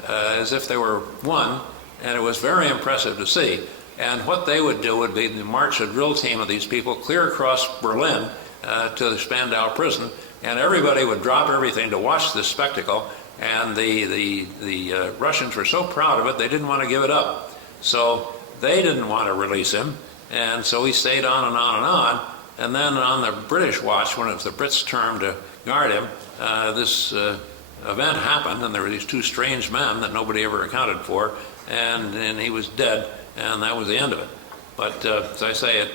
as if they were one, and it was very impressive to see. And what they would do would be to march a drill team of these people clear across Berlin to the Spandau prison, and everybody would drop everything to watch this spectacle. And the Russians were so proud of it, they didn't want to give it up. So they didn't want to release him, and so he stayed on and on and on. And then on the British watch, when it was the Brits' turn to guard him, this event happened, and there were these two strange men that nobody ever accounted for, and he was dead, and that was the end of it. But as I say,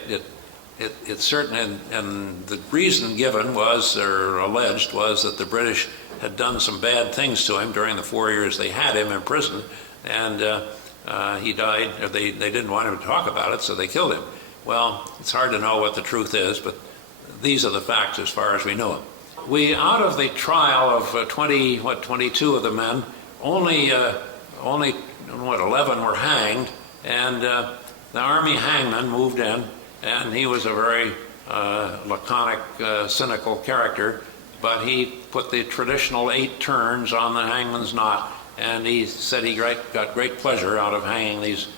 it certainly, and the reason given was, or alleged, was that the British had done some bad things to him during the 4 years they had him in prison, and he died. They didn't want him to talk about it, so they killed him. Well, it's hard to know what the truth is, but these are the facts as far as we know them. Out of the trial of 22 of the men, only 11 were hanged, and the Army hangman moved in, and he was a very laconic, cynical character, but he put the traditional 8 turns on the hangman's knot, and he said he got great pleasure out of hanging these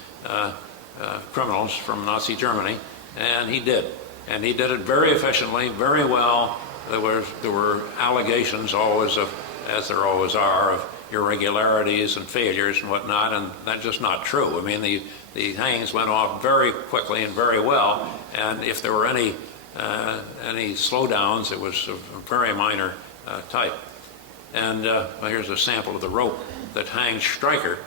criminals from Nazi Germany, and he did. And he did it very efficiently, very well. There were allegations always of, as there always are, of irregularities and failures and whatnot, and that's just not true. I mean, the hangings went off very quickly and very well, and if there were any any slowdowns. It was a very minor type. And well, here's a sample of the rope that hanged Stryker.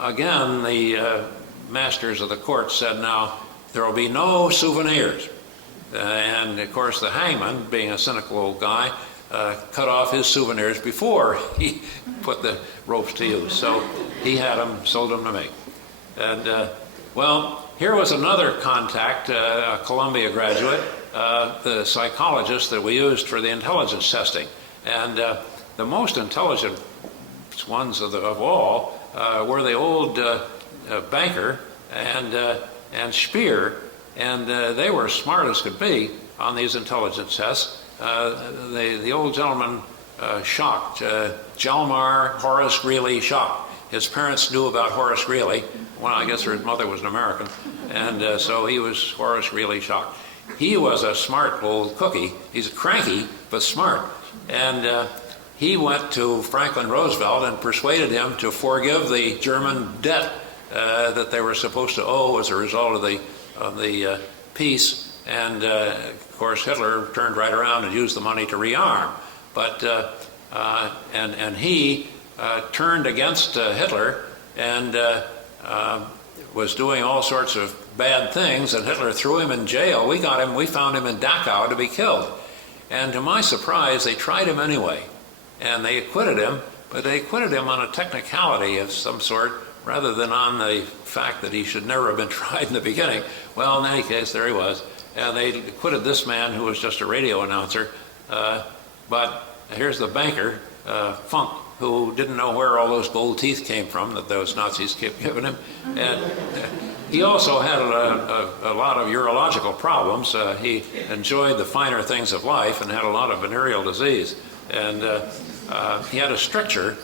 Again, the masters of the court said, now, there will be no souvenirs. And of course, the hangman, being a cynical old guy, cut off his souvenirs before he put the ropes to use. So he had them, sold them to me. And well, here was another contact, a Columbia graduate, the psychologist that we used for the intelligence testing. And the most intelligent ones of all were the old banker and Speer, and they were as smart as could be on these intelligence tests. The old gentleman shocked, Hjalmar Horace Greeley shocked. His parents knew about Horace Greeley. Well, I guess his mother was an American, and so he was Horace Greeley shocked. He was a smart old cookie. He's cranky, but smart. And he went to Franklin Roosevelt and persuaded him to forgive the German debt that they were supposed to owe as a result of the peace. And of course, Hitler turned right around and used the money to rearm. But and he turned against Hitler and was doing all sorts of bad things, and Hitler threw him in jail. We found him in Dachau to be killed. And to my surprise, they tried him anyway. And they acquitted him, but they acquitted him on a technicality of some sort rather than on the fact that he should never have been tried in the beginning. Well, in any case, there he was. And they acquitted this man who was just a radio announcer. But here's the banker, Funk, who didn't know where all those gold teeth came from that those Nazis kept giving him. And he also had a lot of urological problems. He enjoyed the finer things of life and had a lot of venereal disease. And he had a stricture,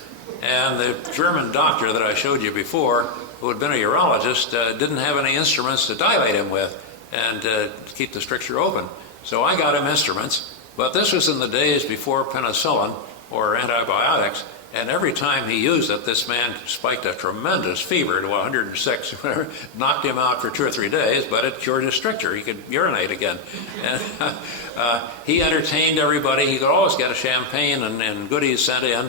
and the German doctor that I showed you before, who had been a urologist, didn't have any instruments to dilate him with and keep the stricture open. So I got him instruments, but this was in the days before penicillin or antibiotics, and every time he used it, this man spiked a tremendous fever to 106, whatever, knocked him out for 2 or 3 days, but it cured his stricture. He could urinate again. And he entertained everybody. He could always get a champagne and goodies sent in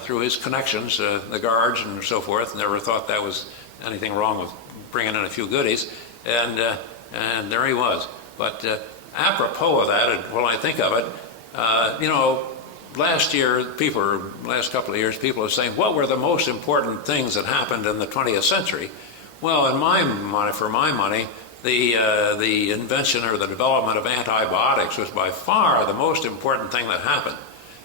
through his connections, the guards and so forth. Never thought that was anything wrong with bringing in a few goodies. And there he was. But apropos of that, when I think of it, you know, last couple of years, people are saying, what were the most important things that happened in the 20th century? Well, for my money, the invention or the development of antibiotics was by far the most important thing that happened.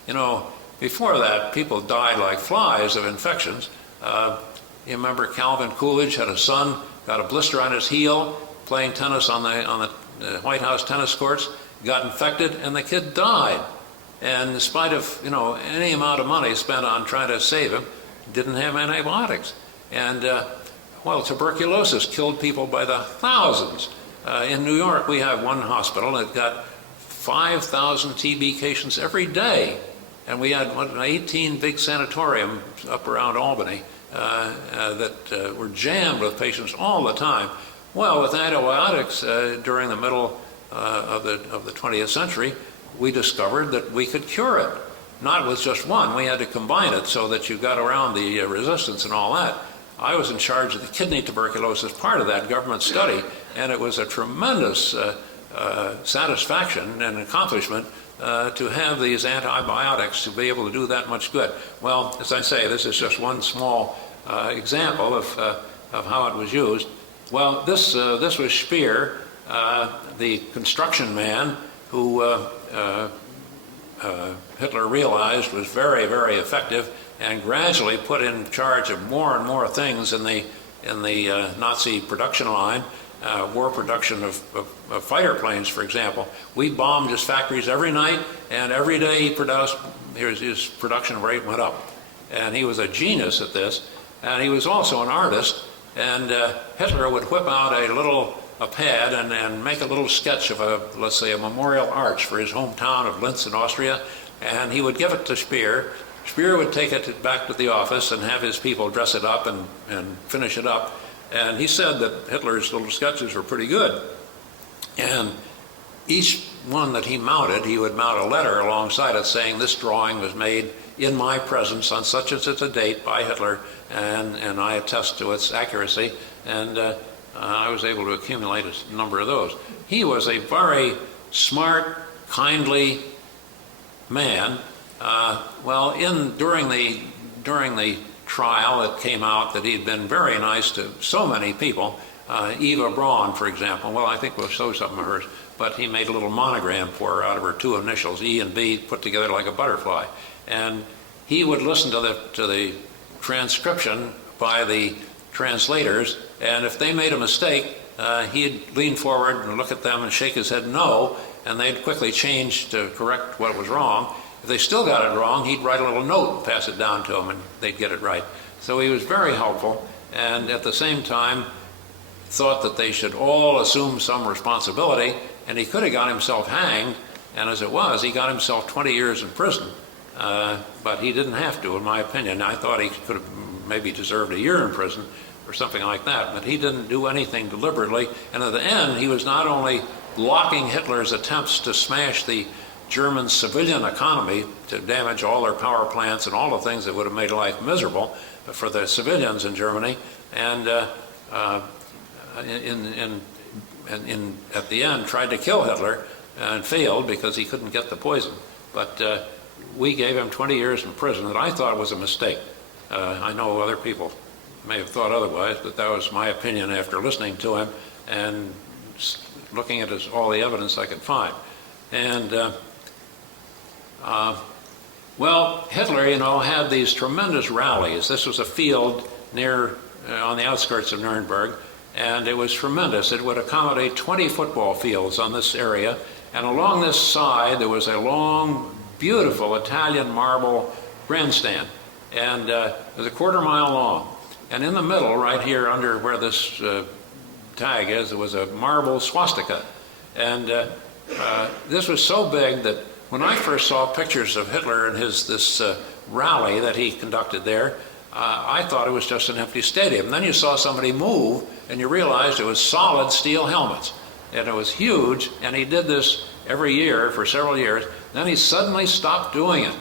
You know, before that, people died like flies of infections. You remember Calvin Coolidge had a son, got a blister on his heel, playing tennis on the White House tennis courts, got infected, and the kid died. And in spite of, you know, any amount of money spent on trying to save him, didn't have antibiotics. And, well, tuberculosis killed people by the thousands. In New York, we have one hospital that got 5,000 TB patients every day. And we had 18 big sanatoriums up around Albany that were jammed with patients all the time. Well, with antibiotics during the middle of the 20th century, we discovered that we could cure it. Not with just one, we had to combine it so that you got around the resistance and all that. I was in charge of the kidney tuberculosis part of that government study, and it was a tremendous satisfaction and accomplishment to have these antibiotics to be able to do that much good. Well, as I say, this is just one small example of how it was used. Well, this was Speer, the construction man who Hitler realized was very, very effective, and gradually put in charge of more and more things in the Nazi production line, war production of fighter planes, for example. We bombed his factories every night, and every day he produced, his production rate went up. And he was a genius at this, and he was also an artist, and Hitler would whip out a pad and make a little sketch of let's say, a memorial arch for his hometown of Linz in Austria, and he would give it to Speer. Speer would take it back to the office and have his people dress it up and finish it up. And he said that Hitler's little sketches were pretty good. And each one that he mounted, he would mount a letter alongside it saying this drawing was made in my presence on such and such a date by Hitler, and I attest to its accuracy, and I was able to accumulate a number of those. He was a very smart, kindly man. During the trial, it came out that he'd been very nice to so many people. Eva Braun, for example, well, I think we'll show something of hers, but he made a little monogram for her out of her two initials, E and B, put together like a butterfly. And he would listen to the transcription by the translators, and if they made a mistake, he'd lean forward and look at them and shake his head no, and they'd quickly change to correct what was wrong. If they still got it wrong, he'd write a little note and pass it down to them, and they'd get it right. So he was very helpful, and at the same time thought that they should all assume some responsibility, and he could have got himself hanged, and as it was, he got himself 20 years in prison. But he didn't have to, in my opinion. I thought he could have maybe deserved a year in prison or something like that, but he didn't do anything deliberately, and at the end, he was not only blocking Hitler's attempts to smash the German civilian economy, to damage all their power plants and all the things that would have made life miserable for the civilians in Germany, and at the end tried to kill Hitler and failed because he couldn't get the poison. But we gave him 20 years in prison that I thought was a mistake. I know other people may have thought otherwise, but that was my opinion after listening to him and looking at all the evidence I could find. And Hitler, had these tremendous rallies. This was a field near, on the outskirts of Nuremberg, and it was tremendous. It would accommodate 20 football fields on this area, and along this side there was a long, beautiful Italian marble grandstand, and it was a quarter-mile long. And in the middle, right here under where this tag is, there was a marble swastika. And this was so big that when I first saw pictures of Hitler and this rally that he conducted there, I thought it was just an empty stadium. Then you saw somebody move, and you realized it was solid steel helmets. And it was huge, and he did this every year for several years. Then he suddenly stopped doing it.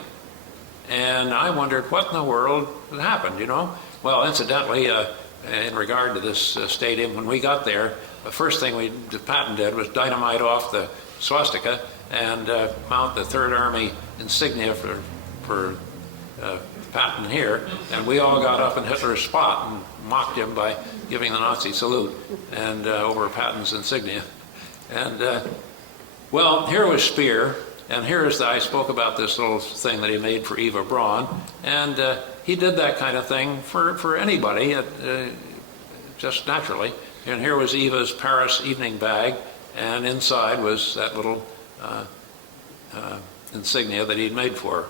And I wondered what in the world had happened, Well, incidentally, in regard to this stadium, when we got there, the first thing Patton did was dynamite off the swastika and mount the Third Army insignia for Patton here, and we all got up in Hitler's spot and mocked him by giving the Nazi salute and over Patton's insignia. And here was Speer, and I spoke about this little thing that he made for Eva Braun, and he did that kind of thing for anybody, just naturally. And here was Eva's Paris evening bag, and inside was that little insignia that he'd made for her.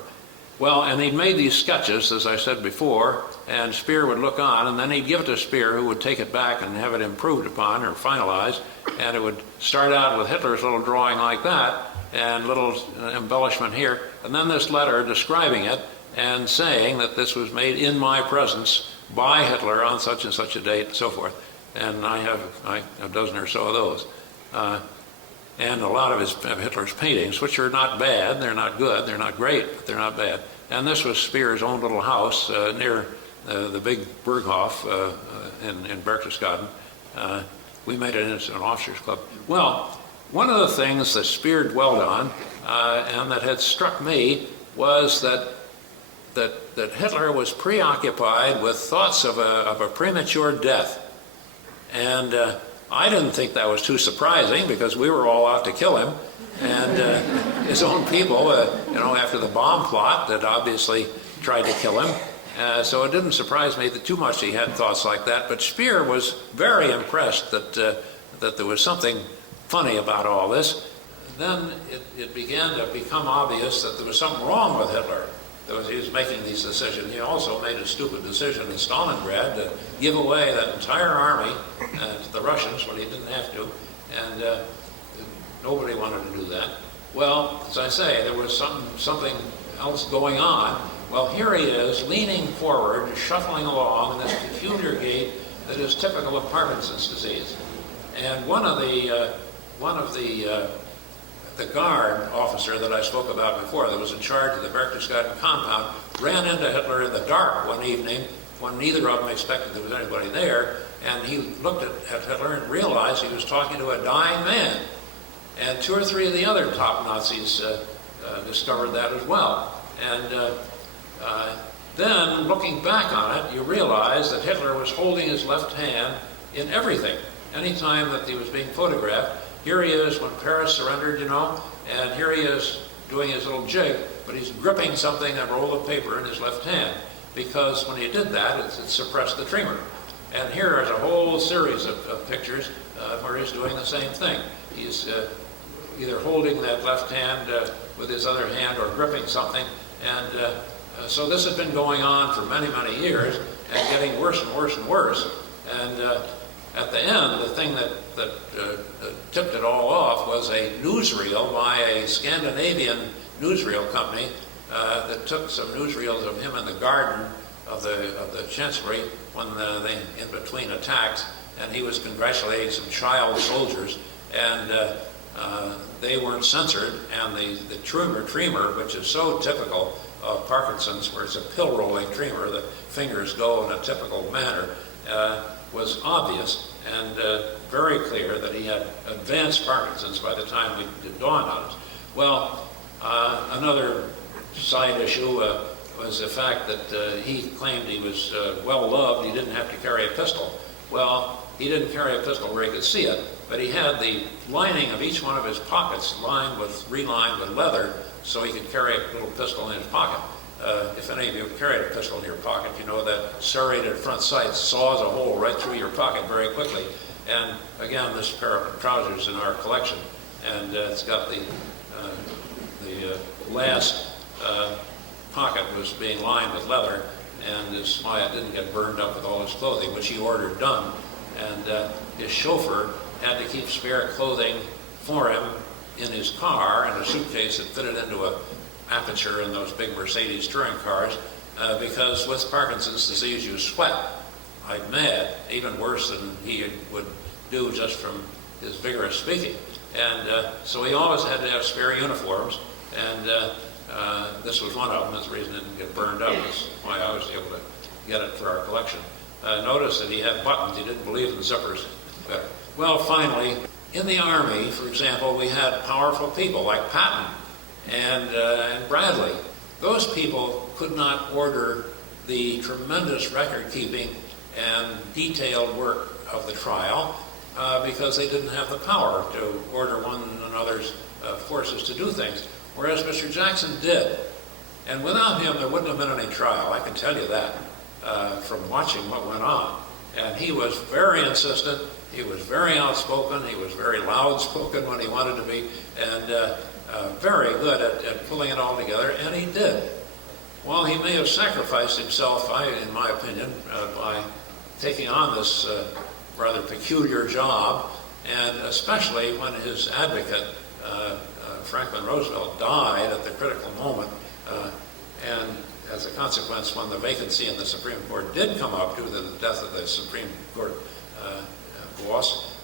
Well, and he'd made these sketches, as I said before, and Speer would look on, and then he'd give it to Speer, who would take it back and have it improved upon or finalized, and it would start out with Hitler's little drawing like that, and little embellishment here, and then this letter describing it and saying that this was made in my presence by Hitler on such and such a date, and so forth. And I have a dozen or so of those. And a lot of Hitler's paintings, which are not bad, they're not good, they're not great, but they're not bad. And this was Speer's own little house near the big Berghof in Berchtesgaden. We made it into an officers' club. Well, one of the things that Speer dwelled on and that had struck me was that Hitler was preoccupied with thoughts of a premature death. And I didn't think that was too surprising because we were all out to kill him. And his own people, after the bomb plot that obviously tried to kill him. So it didn't surprise me that too much he had thoughts like that. But Speer was very impressed that there was something funny about all this. Then it began to become obvious that there was something wrong with Hitler. He was making these decisions. He also made a stupid decision in Stalingrad to give away that entire army to the Russians when he didn't have to, and nobody wanted to do that. Well, as I say, there was something else going on. Well, here he is, leaning forward, shuffling along in this peculiar gait that is typical of Parkinson's disease. And one of the the guard officer that I spoke about before that was in charge of the Berchtesgaden compound ran into Hitler in the dark one evening when neither of them expected there was anybody there, and he looked at Hitler and realized he was talking to a dying man. And 2 or 3 of the other top Nazis discovered that as well. And then, looking back on it, you realize that Hitler was holding his left hand in everything. Anytime that he was being photographed, here he is when Paris surrendered, you know, and here he is doing his little jig, but he's gripping something, a roll of paper in his left hand, because when he did that, it suppressed the tremor. And here is a whole series of pictures where he's doing the same thing. He's either holding that left hand with his other hand or gripping something, and so this has been going on for many, many years and getting worse and worse and worse. And at the end, the thing that tipped it all off was a newsreel by a Scandinavian newsreel company that took some newsreels of him in the garden of the Chancellery when in between attacks, and he was congratulating some child soldiers, and they weren't censored, and the tremor, which is so typical of Parkinson's, where it's a pill-rolling tremor, the fingers go in a typical manner, was obvious and very clear that he had advanced Parkinson's by the time it dawned on us. Well, another side issue was the fact that he claimed he was well-loved, he didn't have to carry a pistol. Well, he didn't carry a pistol where he could see it, but he had the lining of each one of his pockets relined with leather, so he could carry a little pistol in his pocket. If any of you have carried a pistol in your pocket, you know that serrated front sight saws a hole right through your pocket very quickly. And again, this pair of trousers in our collection, and it's got the last pocket was being lined with leather, and this why it didn't get burned up with all his clothing, which he ordered done. And his chauffeur had to keep spare clothing for him in his car in a suitcase that fitted into a aperture in those big Mercedes touring cars, because with Parkinson's disease you sweat like mad, even worse than he would do just from his vigorous speaking. And so he always had to have spare uniforms, and this was one of them. That's the reason it didn't get burned up. That's why I was able to get it for our collection. Notice that he had buttons. He didn't believe in zippers. Well, finally, in the Army, for example, we had powerful people like Patton and Bradley. Those people could not order the tremendous record-keeping and detailed work of the trial because they didn't have the power to order one another's forces to do things, whereas Mr. Jackson did. And without him, there wouldn't have been any trial, I can tell you that, from watching what went on. And he was very insistent, he was very outspoken, he was very loud-spoken when he wanted to be, and very good at pulling it all together, and he did. While he may have sacrificed himself, in my opinion, by taking on this rather peculiar job, and especially when his advocate, Franklin Roosevelt, died at the critical moment, and as a consequence, when the vacancy in the Supreme Court did come up due to the death of the Supreme Court boss,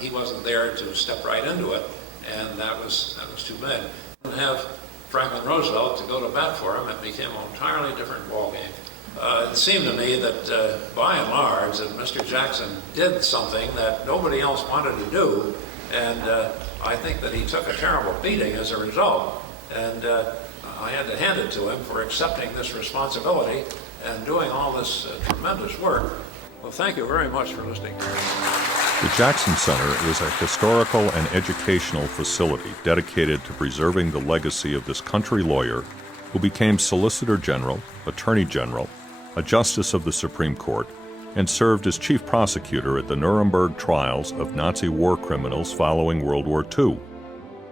he wasn't there to step right into it, and that was too bad. To have Franklin Roosevelt to go to bat for him, it became an entirely different ballgame. It seemed to me that by and large that Mr. Jackson did something that nobody else wanted to do, and I think that he took a terrible beating as a result, and I had to hand it to him for accepting this responsibility and doing all this tremendous work. Well, thank you very much for listening. The Jackson Center is a historical and educational facility dedicated to preserving the legacy of this country lawyer who became Solicitor General, Attorney General, a Justice of the Supreme Court, and served as Chief Prosecutor at the Nuremberg Trials of Nazi war criminals following World War II.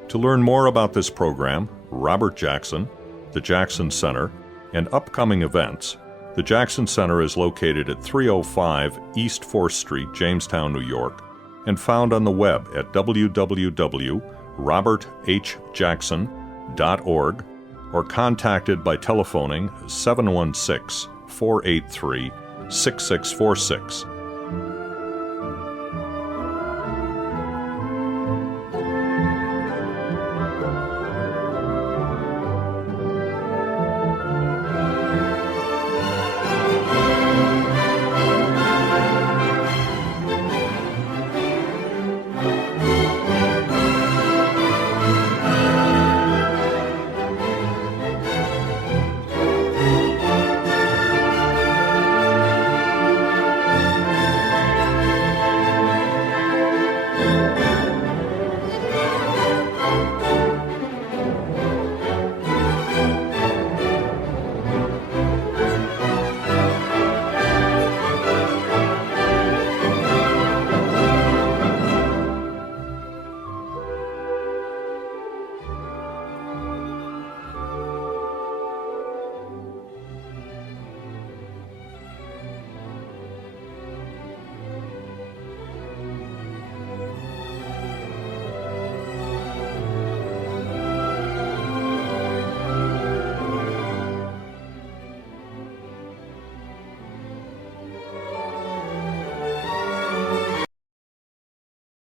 To learn more about this program, Robert Jackson, the Jackson Center, and upcoming events, the Jackson Center is located at 305 East 4th Street, Jamestown, New York, and found on the web at www.roberthjackson.org or contacted by telephoning 716-483-6646.